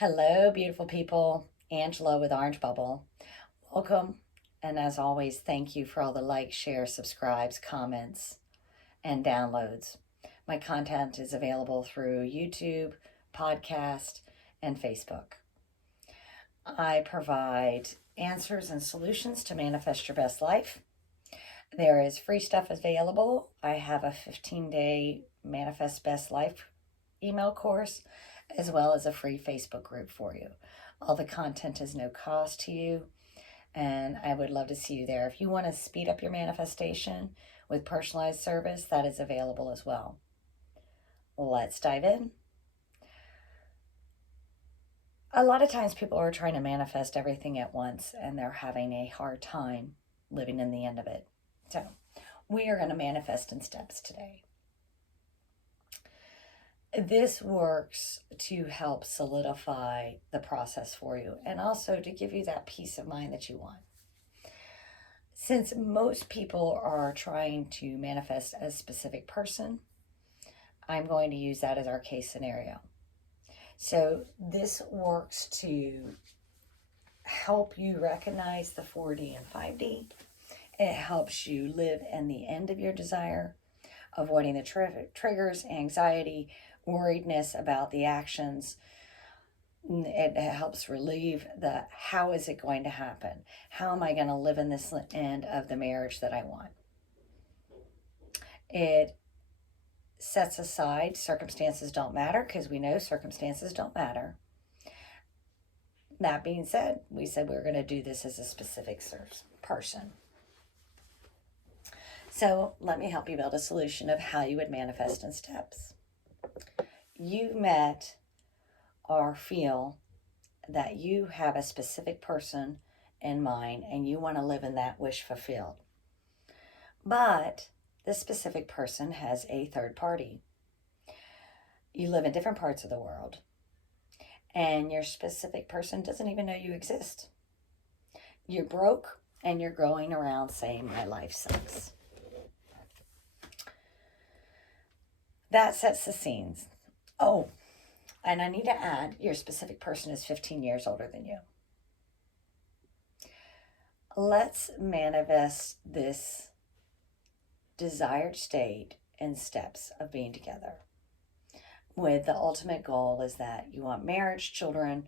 Hello, beautiful people. Angela with Orange Bubble. Welcome. And as always, thank you for all the likes, shares, subscribes, comments, and downloads. My content is available through YouTube, podcast, and Facebook. I provide answers and solutions to manifest your best life. There is free stuff available. I have a 15-day Manifest Best Life email course, as well as a free Facebook group for you. All the content is no cost to you, and I would love to see you there. If you want to speed up your manifestation with personalized service, that is available as well. Let's dive in. A lot of times people are trying to manifest everything at once, and they're having a hard time living in the end of it. So we are going to manifest in steps today. This works to help solidify the process for you and also to give you that peace of mind that you want. Since most people are trying to manifest a specific person, I'm going to use that as our case scenario. So this works to help you recognize the 4D and 5D. It helps you live in the end of your desire, avoiding the triggers, anxiety, worriedness about the actions. It helps relieve the how is it going to happen? How am I going to live in this end of the marriage that I want? It sets aside circumstances don't matter, because we know circumstances don't matter. That being said, we said we were going to do this as a specific person. So let me help you build a solution of how you would manifest in steps. You met or feel that you have a specific person in mind and you want to live in that wish fulfilled. But this specific person has a third party. You live in different parts of the world, and your specific person doesn't even know you exist. You're broke and you're going around saying, my life sucks. That sets the scenes. Oh, and I need to add, your specific person is 15 years older than you. Let's manifest this desired state in steps of being together. With the ultimate goal is that you want marriage, children,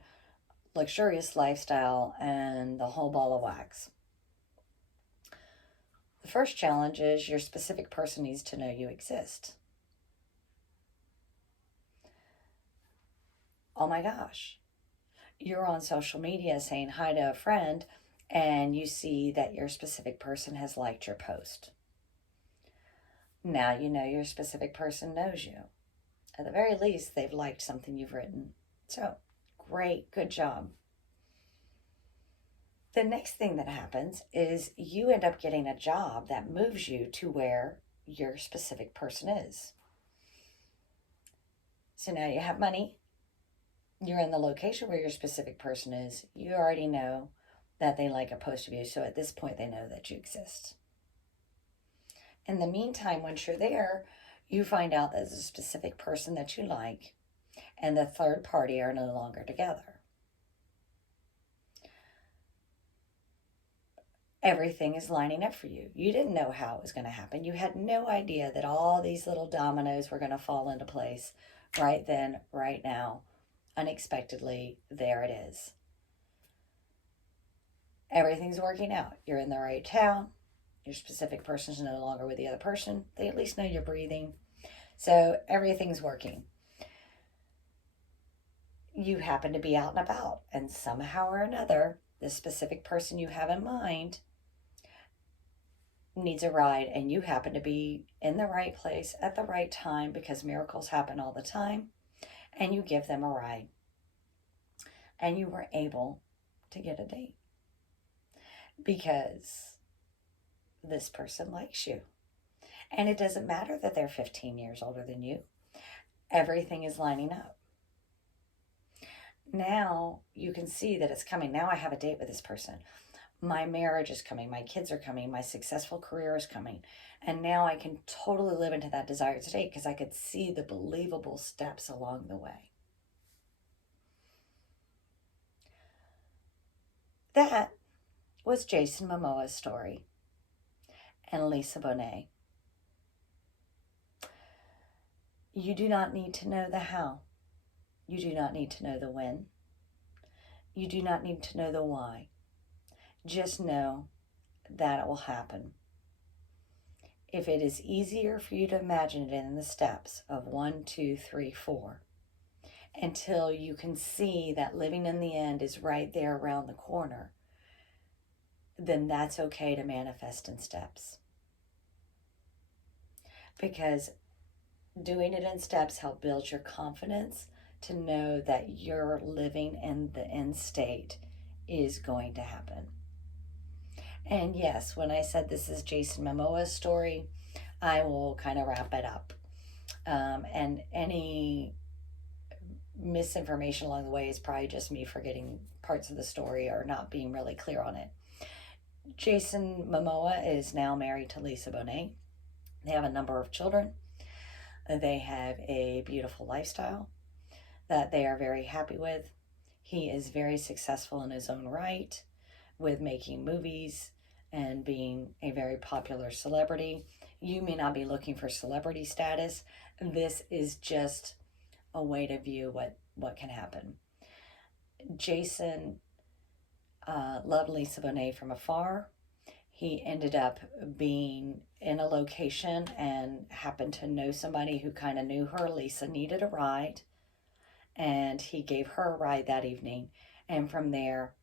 luxurious lifestyle, and the whole ball of wax. The first challenge is your specific person needs to know you exist. Oh my gosh, you're on social media saying hi to a friend and you see that your specific person has liked your post. Now you know your specific person knows you. At the very least, they've liked something you've written. So, great, good job. The next thing that happens is you end up getting a job that moves you to where your specific person is. So now you have money. You're in the location where your specific person is. You already know that they like a post of you. So at this point, they know that you exist. In the meantime, once you're there, you find out that there's a specific person that you like and the third party are no longer together. Everything is lining up for you. You didn't know how it was going to happen. You had no idea that all these little dominoes were going to fall into place right then, right now. Unexpectedly, there it is. Everything's working out. You're in the right town. Your specific person is no longer with the other person. They at least know you're breathing. So everything's working. You happen to be out and about, and somehow or another, the specific person you have in mind needs a ride, and you happen to be in the right place at the right time, because miracles happen all the time, and you give them a ride. And you were able to get a date because this person likes you. And it doesn't matter that they're 15 years older than you. Everything is lining up. Now you can see that it's coming. Now I have a date with this person. My marriage is coming. My kids are coming. My successful career is coming. And now I can totally live into that desired state because I could see the believable steps along the way. that was Jason Momoa's story and Lisa Bonet. You do not need to know the how. You do not need to know the when. You do not need to know the why. Just know that it will happen. If it is easier for you to imagine it in the steps of 1, 2, 3, 4, until you can see that living in the end is right there around the corner, then that's okay to manifest in steps. Because doing it in steps help build your confidence to know that you're living in the end state is going to happen. And yes, when I said this is Jason Momoa's story, I will kind of wrap it up. And any misinformation along the way is probably just me forgetting parts of the story or not being really clear on it. Jason Momoa is now married to Lisa Bonet. They have a number of children. They have a beautiful lifestyle that they are very happy with. He is very successful in his own right with making movies and being a very popular celebrity. You may not be looking for celebrity status. This is just a way to view what can happen. Jason loved Lisa Bonet from afar. He ended up being in a location and happened to know somebody who kind of knew her. Lisa needed a ride, and he gave her a ride that evening. And from there,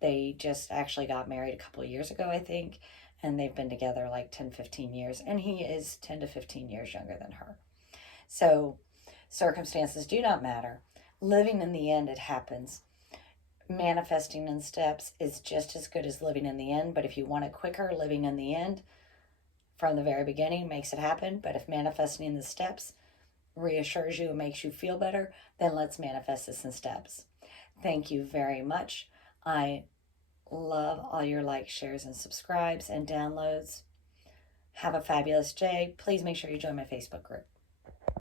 they just actually got married a couple of years ago, I think, and they've been together like 10, 15 years, and he is 10 to 15 years younger than her. So circumstances do not matter. Living in the end, it happens. Manifesting in steps is just as good as living in the end, but if you want it quicker, living in the end from the very beginning makes it happen. But if manifesting in the steps reassures you and makes you feel better, then let's manifest this in steps. Thank you very much. I love all your likes, shares, and subscribes and downloads. Have a fabulous day. Please make sure you join my Facebook group.